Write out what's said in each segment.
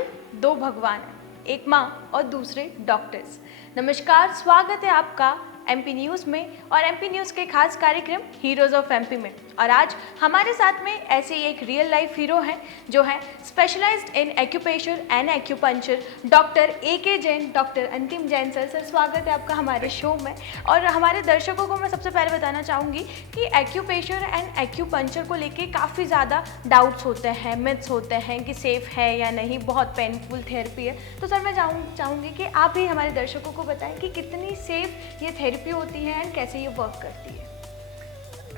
दिल, दो भगवान हैं, एक माँ और दूसरे डॉक्टर्स। नमस्कार, स्वागत है आपका एमपी न्यूज़ में और एमपी न्यूज़ के खास कार्यक्रम हीरोज़ ऑफ एमपी में। और आज हमारे साथ में ऐसे ही एक रियल लाइफ हीरो हैं जो है specialised in acupressure and acupuncture, doctor A K. Jain, doctor Antim Jain. Sir स्वागत है आपका हमारे शो में। और हमारे दर्शकों को मैं सबसे पहले बताना चाहूँगी कि एक्यूप्रेशर एंड एक्यूपंक्चर को लेके काफ़ी ज़्यादा डाउट्स होते हैं, मिथ्स होते हैं कि सेफ़ है या नहीं, बहुत पेनफुल थेरेपी है। तो सर मैं चाहूँगी कि आप ही हमारे दर्शकों को बताएं कि कितनी सेफ़ ये थेरेपी होती है एंड कैसे ये वर्क करती है।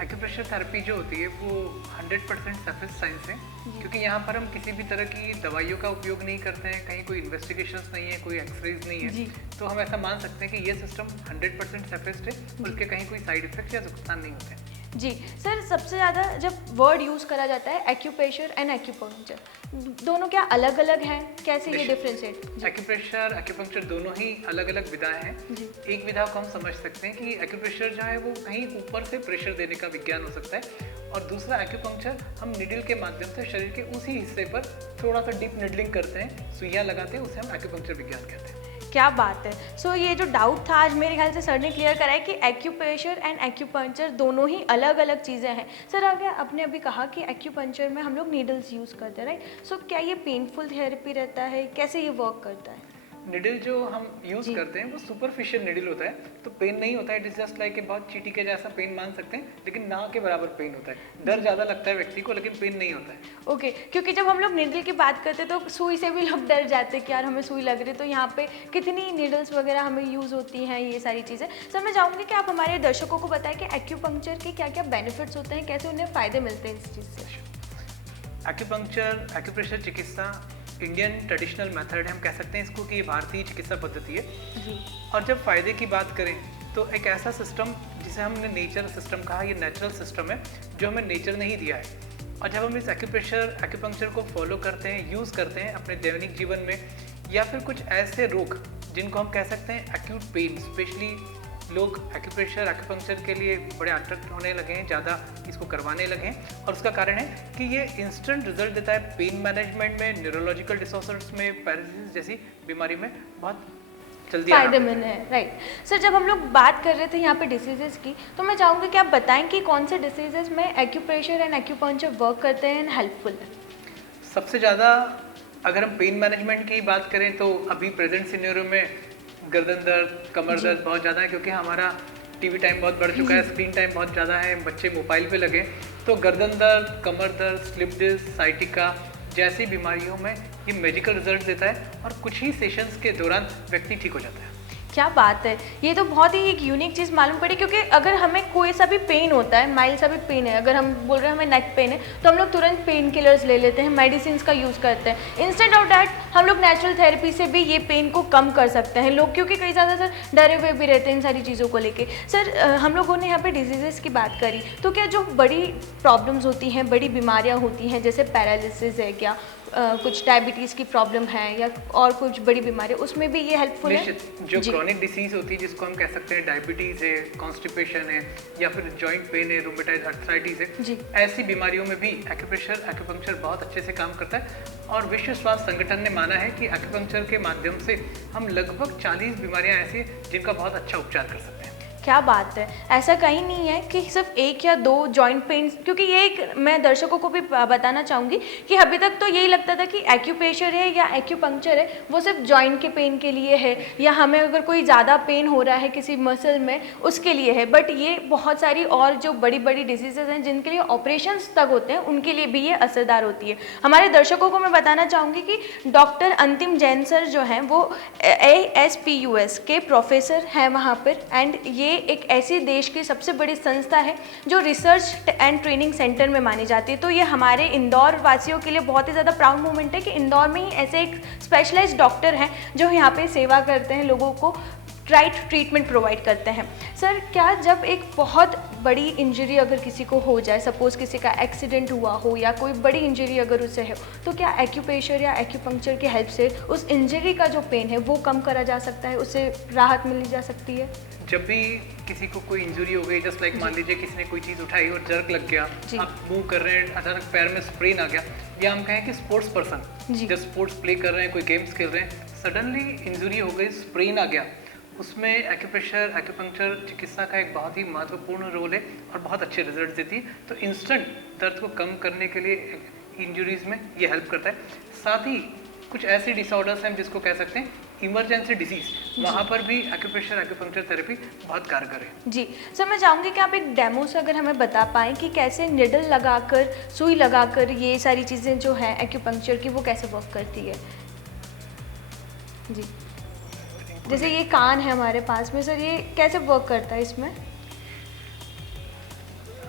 एक्यूप्रेशर थेरेपी जो होती है वो 100% सफिस साइंस है, क्योंकि यहाँ पर हम किसी भी तरह की दवाइयों का उपयोग नहीं करते हैं, कहीं कोई इन्वेस्टिगेशंस नहीं है, कोई एक्सरेज नहीं है, तो हम ऐसा मान सकते हैं कि ये सिस्टम 100% सफिस्ट है और उसके कहीं कोई साइड इफेक्ट या नुकसान नहीं होते हैं। जी सर, सबसे ज़्यादा जब वर्ड यूज़ करा जाता है एक्यूप्रेशर एंड एक्यूपंक्चर, दोनों क्या अलग अलग हैं, कैसे ये डिफरेंशिएट? एक्यूप्रेशर एक्यूपंक्चर दोनों ही अलग अलग विधाएं हैं। एक विधा को हम समझ सकते हैं कि एक्यूप्रेशर जो है वो कहीं ऊपर से प्रेशर देने का विज्ञान हो सकता है, और दूसरा एक्यूपंक्चर हम निडल के माध्यम से शरीर के उसी हिस्से पर थोड़ा सा डीप निडलिंग करते हैं, सुइयां लगाते हैं, उसे हम एक्यूपंक्चर विज्ञान कहते हैं। क्या बात है। सो ये जो डाउट था आज मेरे ख्याल से सर ने क्लियर कराया कि एक्यूप्रेशर एंड एक्यूपंक्चर दोनों ही अलग अलग चीज़ें हैं। सर आगे आपने अभी कहा कि एक्यूपंक्चर में हम लोग नीडल्स यूज़ करते हैं, राइट? सो क्या ये पेनफुल थेरेपी रहता है, कैसे ये वर्क करता है? निडल जो हम यूज़ करते हैं वो सुपरफिशियल निडल होता है, तो पेन नहीं होता है। इट इज जस्ट लाइक बहुत चींटी के जैसा पेन मान सकते हैं, लेकिन ना के बराबर पेन होता है। डर ज़्यादा लगता है व्यक्ति को, लेकिन पेन नहीं होता है। ओके, क्योंकि जब हम लोग निडल की बात करते हैं तो सुई से भी लोग डर जाते हैं कि यार हमें सुई लग रही है। तो यहाँ पे कितनी निडल्स वगैरह हमें यूज़ होती हैं, ये सारी चीज़ें। सर मैं चाहूँगी कि आप हमारे दर्शकों को बताएं कि एक्यूपंक्चर के क्या क्या बेनिफिट्स होते हैं, कैसे उन्हें फ़ायदे मिलते हैं इस चीज़ से। एक्यूपंक्चर एक्यूप्रेशर चिकित्सा इंडियन ट्रेडिशनल मेथड है, हम कह सकते हैं इसको कि ये भारतीय चिकित्सा पद्धति है जी। और जब फ़ायदे की बात करें तो एक ऐसा सिस्टम जिसे हमने नेचर सिस्टम कहा, ये नेचुरल सिस्टम है जो हमें नेचर ने ही दिया है। और जब हम इस एक्यूपंक्चर को फॉलो करते हैं, यूज़ करते हैं अपने दैनिक जीवन में, या फिर कुछ ऐसे रोग जिनको हम कह सकते हैं एक्यूट पेन, स्पेशली लोग एक्यूप्रेशर एक्यूपंक्चर के लिए बड़े अट्रैक्ट होने लगे हैं, ज़्यादा इसको करवाने लगे हैं। और उसका कारण है कि ये इंस्टेंट रिजल्ट देता है पेन मैनेजमेंट में, न्यूरोलॉजिकल डिसऑर्डर्स में, पैरालिसिस जैसी बीमारी में बहुत जल्दी फायदेमंद है, राइट? सर जब हम लोग बात कर रहे थे यहाँ पे डिसीजेस की, तो मैं चाहूँगी कि आप बताएं कि कौन से डिसीजेस में एक्यूप्रेशर एंड एक्यूपंक्चर वर्क करते हैं एंड हेल्पफुल है। सबसे ज़्यादा अगर हम पेन मैनेजमेंट की बात करें तो अभी प्रेजेंट सिनेरियो में गर्दन दर्द, कमर दर्द बहुत ज़्यादा है, क्योंकि हमारा टीवी टाइम बहुत बढ़ चुका है, स्क्रीन टाइम बहुत ज़्यादा है, बच्चे मोबाइल पे लगे। तो गर्दन दर्द, कमर दर्द, स्लिप डिस्क, साइटिका जैसी बीमारियों में ये मेडिकल रिजल्ट देता है और कुछ ही सेशंस के दौरान व्यक्ति ठीक हो जाता है। क्या बात है, ये तो बहुत ही एक यूनिक चीज़ मालूम पड़ी। क्योंकि अगर हमें कोई सा भी पेन होता है, माइल्ड सा भी पेन है, अगर हम बोल रहे हैं हमें नेक पेन है, तो हम लोग तुरंत पेन किलर्स ले लेते हैं, मेडिसिन का यूज़ करते हैं। इंस्टेड ऑफ डैट हम लोग नेचुरल थेरेपी से भी ये पेन को कम कर सकते हैं लोग, क्योंकि कई ज़्यादा सर डरे हुए भी रहते हैं इन सारी चीज़ों को लेके। सर हम लोगों ने यहाँ पे डिजीज़ की बात करी, तो क्या जो बड़ी प्रॉब्लम्स होती हैं, बड़ी बीमारियाँ होती हैं, जैसे पैरालिसिस है, क्या कुछ डायबिटीज़ की प्रॉब्लम है या और कुछ बड़ी बीमारी, उसमें भी ये हेल्पफुल है? जो क्रॉनिक डिसीज होती है जिसको हम कह सकते हैं डायबिटीज़ है, कॉन्स्टिपेशन है, या फिर जॉइंट पेन है, रूमेटाइड आर्थराइटिस है, ऐसी बीमारियों में भी एक्यूप्रेशर एक्यूपंक्चर बहुत अच्छे से काम करता है। और विश्व स्वास्थ्य संगठन ने माना है कि एक्यूपंक्चर के माध्यम से हम लगभग 40 बीमारियां ऐसी हैं जिनका बहुत अच्छा उपचार कर सकते हैं। क्या बात है, ऐसा कहीं नहीं है कि सिर्फ एक या दो जॉइंट पेन, क्योंकि ये एक मैं दर्शकों को भी बताना चाहूँगी कि अभी तक तो यही लगता था कि एक्यूप्रेशर है या एक्यूपंक्चर है वो सिर्फ जॉइंट के पेन के लिए है, या हमें अगर कोई ज़्यादा पेन हो रहा है किसी मसल में उसके लिए है। बट ये बहुत सारी और जो बड़ी बड़ी डिजीजेज हैं जिनके लिए ऑपरेशंस तक होते हैं, उनके लिए भी ये असरदार होती है। हमारे दर्शकों को मैं बताना चाहूँगी कि डॉक्टर अंतिम जैन सर जो हैं वो ASPUS के प्रोफेसर हैं वहाँ पर, एंड ये एक ऐसी देश की सबसे बड़ी संस्था है जो रिसर्च एंड ट्रेनिंग सेंटर में मानी जाती है। तो ये हमारे इंदौर वासियों के लिए बहुत ही ज़्यादा प्राउड मोमेंट है कि इंदौर में ही ऐसे एक स्पेशलाइज्ड डॉक्टर हैं जो यहाँ पे सेवा करते हैं लोगों को राइट ट्रीटमेंट प्रोवाइड करते हैं। सर क्या जब एक बहुत बड़ी इंजरी अगर किसी को हो जाए, सपोज किसी का एक्सीडेंट हुआ हो या कोई बड़ी इंजरी अगर उसे हो, तो क्या एक्यूप्रेशर या एक्यूपंक्चर की हेल्प से उस इंजरी का जो पेन है वो कम करा जा सकता है, उसे राहत मिली जा सकती है? जब भी किसी को कोई इंजरी हो गई, जस्ट लाइक मान लीजिए किसी ने कोई चीज़ उठाई और जर्क लग गया, आप मूव कर रहे हैं, अचानक पैर में स्प्रेन आ गया, या हम कहें कि स्पोर्ट्स पर्सन जब स्पोर्ट्स प्ले कर रहे हैं, कोई गेम्स खेल रहे हैं, सडनली इंजरी हो गई, स्प्रेन आ गया, उसमें एक्यूप्रेशर एक्यूपंक्चर चिकित्सा का एक बहुत ही महत्वपूर्ण रोल है और बहुत अच्छे रिजल्ट देती है। तो इंस्टेंट दर्द को कम करने के लिए इंजरीज में ये हेल्प करता है। साथ ही कुछ ऐसे डिसऑर्डर्स हैं जिसको कह सकते हैं इमरजेंसी डिजीज, वहाँ पर भी एक्यूप्रेशर एक्यूपंक्चर थेरेपी बहुत कारगर है। जी सर, मैं चाहूँगी कि आप एक डेमो से अगर हमें बता पाएँ कि कैसे निडल लगाकर, सुई लगाकर ये सारी चीज़ें जो हैं एक्यूपंक्चर की वो कैसे वर्क करती है। जी, जैसे ये कान है हमारे पास में सर, ये कैसे वर्क करता है इसमें?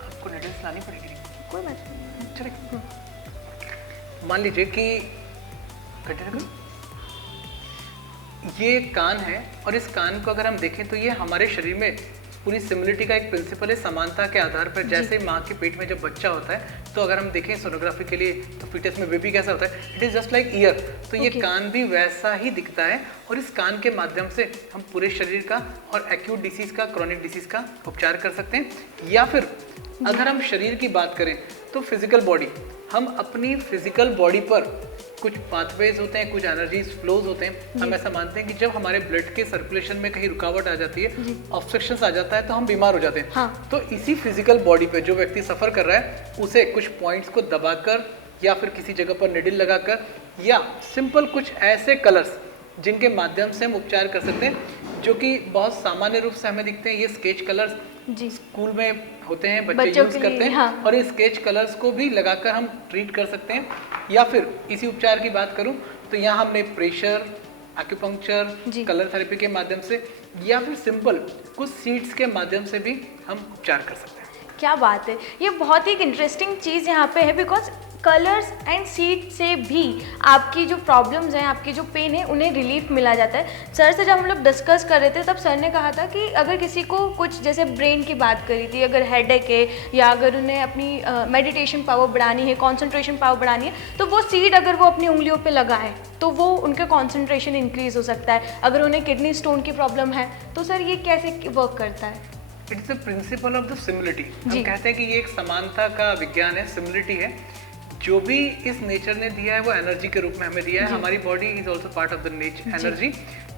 आपको निडल्स लानी पड़ेगी। कोई बात नहीं। चलिए, मान लीजिए कि ये कान है और इस कान को अगर हम देखें तो ये हमारे शरीर में पूरी सिमिलिटी का एक प्रिंसिपल है, समानता के आधार पर। जैसे माँ के पेट में जब बच्चा होता है तो अगर हम देखें सोनोग्राफी के लिए तो फीटस में बेबी कैसा होता है, it is just like year, तो ये कान भी वैसा ही दिखता है और इस कान के माध्यम से हम पूरे शरीर का और एक्यूट डिसीज का, क्रॉनिक डिसीज का उपचार कर सकते हैं। या फिर अगर हम शरीर की बात करें तो फिजिकल बॉडी, हम अपनी फिजिकल बॉडी पर कुछ पाथवेज होते हैं, कुछ एनर्जीज फ्लोज होते हैं। हम ऐसा मानते हैं कि जब हमारे ब्लड के सर्कुलेशन में कहीं रुकावट आ जाती है, ऑब्स्ट्रक्शंस आ जाता है, तो हम बीमार हो जाते हैं। हाँ। तो इसी फिजिकल बॉडी पे जो व्यक्ति सफर कर रहा है उसे कुछ पॉइंट्स को दबाकर या फिर किसी जगह पर निडल लगाकर या सिंपल कुछ ऐसे कलर्स जिनके माध्यम से हम उपचार कर सकते हैं, जो कि बहुत सामान्य रूप से हमें दिखते हैं। ये स्केच कलर्स जी स्कूल में होते हैं, बच्चे बच्चों यूज के करते लिए, हैं। हाँ। और इस स्केच कलर्स को भी लगाकर हम ट्रीट कर सकते हैं। या फिर इसी उपचार की बात करूं तो यहाँ हमने प्रेशर, एक्यूपंक्चर, कलर थेरेपी के माध्यम से या फिर सिंपल कुछ सीड्स के माध्यम से भी हम उपचार कर सकते हैं। क्या बात है, ये बहुत ही एक इंटरेस्टिंग चीज़ यहाँ पे है, बिकॉज कलर्स एंड सीड से भी आपकी जो प्रॉब्लम्स हैं, आपकी जो पेन है, उन्हें रिलीफ मिला जाता है। सर से जब हम लोग डिस्कस कर रहे थे तब सर ने कहा था कि अगर किसी को कुछ, जैसे ब्रेन की बात करी थी, अगर हेडेक है या अगर उन्हें अपनी मेडिटेशन पावर बढ़ानी है, कंसंट्रेशन पावर बढ़ानी है, तो वो सीड अगर वो अपनी उंगलियों पे लगाएं तो वो उनका कंसंट्रेशन इंक्रीज हो सकता है। अगर उन्हें किडनी स्टोन की प्रॉब्लम है तो सर ये कैसे वर्क करता है? It's the principle of the similarity. हम कहते हैं कि ये एक समानता का विज्ञान है, सिमिलिटी है। जो भी इस नेचर ने दिया है वो एनर्जी के रूप में हमें दिया है। हमारी body is also part of the nature energy.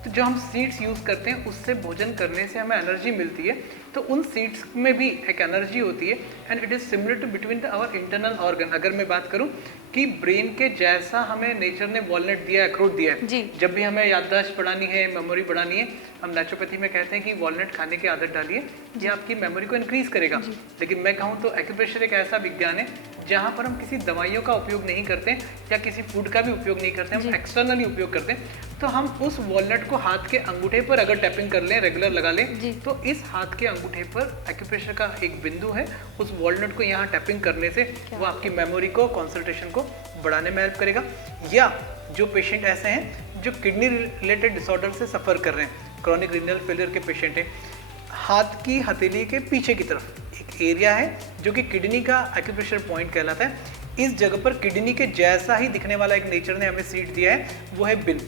तो जो हम सीड्स यूज करते हैं उससे भोजन करने से हमें एनर्जी मिलती है, तो उन सीड्स में भी एक एनर्जी होती है and it is similar to between our internal organ. अगर मैं बात करूं कि ब्रेन के जैसा हमें नेचर ने वॉलनट दिया है, अखरोट दिया है। जब भी हमें याददाश्त बढ़ानी है, मेमोरी बढ़ानी है, हम नेचुरोपैथी में कहते हैं कि वॉलनट खाने की आदत डालिए, ये आपकी मेमोरी को इंक्रीज करेगा। लेकिन मैं कहूँ तो एक्यूप्रेशर एक ऐसा विज्ञान है जहाँ पर हम किसी दवाइयों का उपयोग नहीं करते या किसी फूड का भी उपयोग नहीं करते, हम एक्सटर्नली उपयोग करते हैं। तो हम उस वॉलनट को हाथ के अंगूठे पर अगर टैपिंग कर लें, रेगुलर लगा लें, तो इस हाथ के अंगूठे पर एक्यूप्रेशर का एक बिंदु है, उस वॉलनट को यहाँ टैपिंग करने से वो आपकी मेमोरी को, कंसंट्रेशन को बढ़ाने में हेल्प करेगा। या जो पेशेंट ऐसे हैं जो किडनी रिलेटेड डिसऑर्डर से सफ़र कर रहे हैं, क्रॉनिक रीनल फेलियर के पेशेंट हैं, हाथ की हथेली के पीछे की तरफ एक एरिया है जो कि किडनी का एक्यूप्रेशर पॉइंट कहलाता है। इस जगह पर किडनी के जैसा ही दिखने वाला एक नेचर ने हमें सीड दिया है, वो है बिन,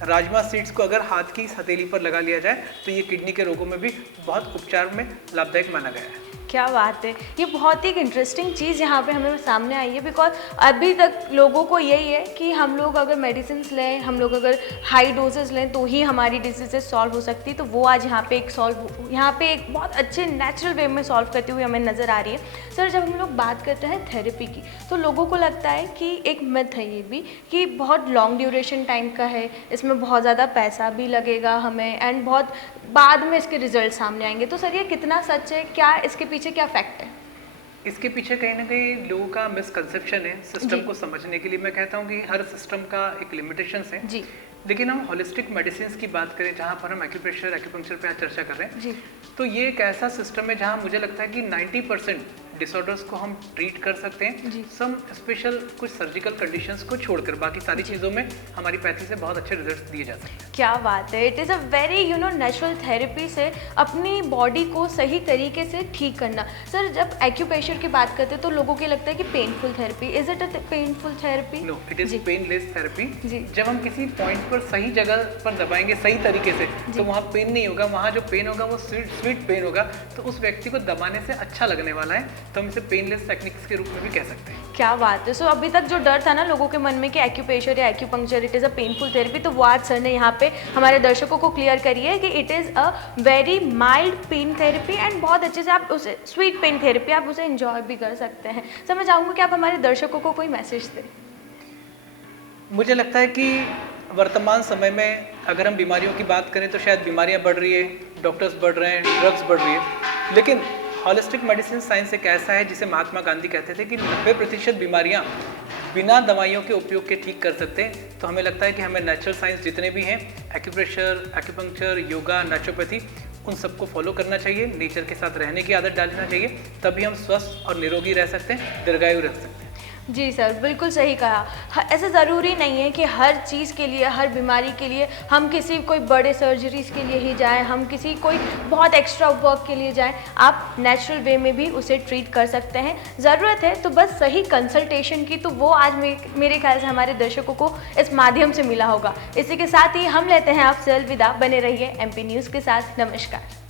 राजमा सीड्स को अगर हाथ की हथेली पर लगा लिया जाए तो ये किडनी के रोगों में भी बहुत उपचार में लाभदायक माना गया है। क्या बात है, ये बहुत ही इंटरेस्टिंग चीज़ यहाँ पे हमें सामने आई है, बिकॉज अभी तक लोगों को यही है कि हम लोग अगर मेडिसिन लें, हम लोग अगर हाई डोजेस लें तो ही हमारी डिजीजेज सॉल्व हो सकती है। तो वो आज यहाँ पे एक बहुत अच्छे नेचुरल वे में सॉल्व करते हुए हमें नज़र आ रही है। सर जब हम लोग बात करते हैं थेरेपी की तो लोगों को लगता है कि एक मिथ है ये भी कि बहुत लॉन्ग ड्यूरेशन टाइम का है, इसमें बहुत ज़्यादा पैसा भी लगेगा हमें एंड बहुत बाद में इसके रिजल्ट सामने आएंगे। तो सर ये कितना सच है, क्या इसके पीछे क्या फैक्ट है? इसके पीछे कहीं ना कहीं लोगों का मिसकंसेप्शन है। सिस्टम को समझने के लिए मैं कहता हूँ कि हर सिस्टम का एक लिमिटेशंस है जी। लेकिन हम होलिस्टिक मेडिसिन की बात करें जहाँ पर हम एक्यूप्रेशर एक्यूपंक्चर पे चर्चा कर रहे हैं जी, तो ये एक ऐसा सिस्टम है जहाँ मुझे लगता है कि 90% डिसऑर्डर्स को हम ट्रीट कर सकते हैं, जी। सम स्पेशल कुछ सर्जिकल कंडीशंस को छोड़कर बाकी सारी चीज़ों में हमारी पैथी से बहुत अच्छे रिजल्ट दिए जा सकते हैं। क्या बात है, it is a very natural therapy से अपनी बॉडी को सही तरीके से ठीक करना। सर, जब एक्यूप्रेशर की बात करते हैं तो लोगों को लगता है कि painful therapy, is it a painful therapy? No, it is painless therapy. जी। जब हम किसी पॉइंट पर सही जगह पर दबाएंगे सही तरीके से तो वहाँ पेन नहीं होगा, वहाँ जो पेन होगा वो स्वीट पेन होगा, तो उस व्यक्ति को दबाने से अच्छा लगने वाला है, तो हम इसे पेनलेस टेक्निक्स के रूप में भी कह सकते हैं। क्या बात है। सो अभी तक जो डर था ना लोगों के मन में कि एक्यूप्रेशर या acupuncture it is a painful therapy, तो वो आज सर ने यहाँ पे हमारे दर्शकों को क्लियर करी है कि it is a very mild pain therapy and बहुत अच्छे से आप उसे स्वीट पेन थेरेपी आप उसे एंजॉय भी कर सकते हैं। सर, मैं चाहूँगी कि आप हमारे दर्शकों को कोई मैसेज दें। मुझे लगता है कि वर्तमान समय में अगर हम बीमारियों की बात करें तो शायद बीमारियां बढ़ रही है, डॉक्टर्स बढ़ रहे हैं, ड्रग्स बढ़ रही है, लेकिन हॉलिस्टिक मेडिसिन साइंस एक ऐसा है जिसे महात्मा गांधी कहते थे कि 90% बीमारियां बिना दवाइयों के उपयोग के ठीक कर सकते हैं। तो हमें लगता है कि हमें नेचुरल साइंस जितने भी हैं, एक्यूप्रेशर, एक्यूपंक्चर, योगा, नेचुरोपैथी, उन सबको फॉलो करना चाहिए, नेचर के साथ रहने की आदत डालना चाहिए, तभी हम स्वस्थ और निरोगी रह सकते हैं, दीर्घायु रह सकते हैं। जी सर, बिल्कुल सही कहा। ऐसा ज़रूरी नहीं है कि हर चीज़ के लिए, हर बीमारी के लिए हम किसी कोई बड़े सर्जरीज के लिए ही जाएं, हम किसी कोई बहुत एक्स्ट्रा वर्क के लिए जाएं। आप नेचुरल वे में भी उसे ट्रीट कर सकते हैं। ज़रूरत है तो बस सही कंसल्टेशन की, तो वो आज मेरे ख्याल से हमारे दर्शकों को इस माध्यम से मिला होगा। इसी के साथ ही हम लेते हैं आपसे अलविदा। बने रहिए MP न्यूज़ के साथ। नमस्कार।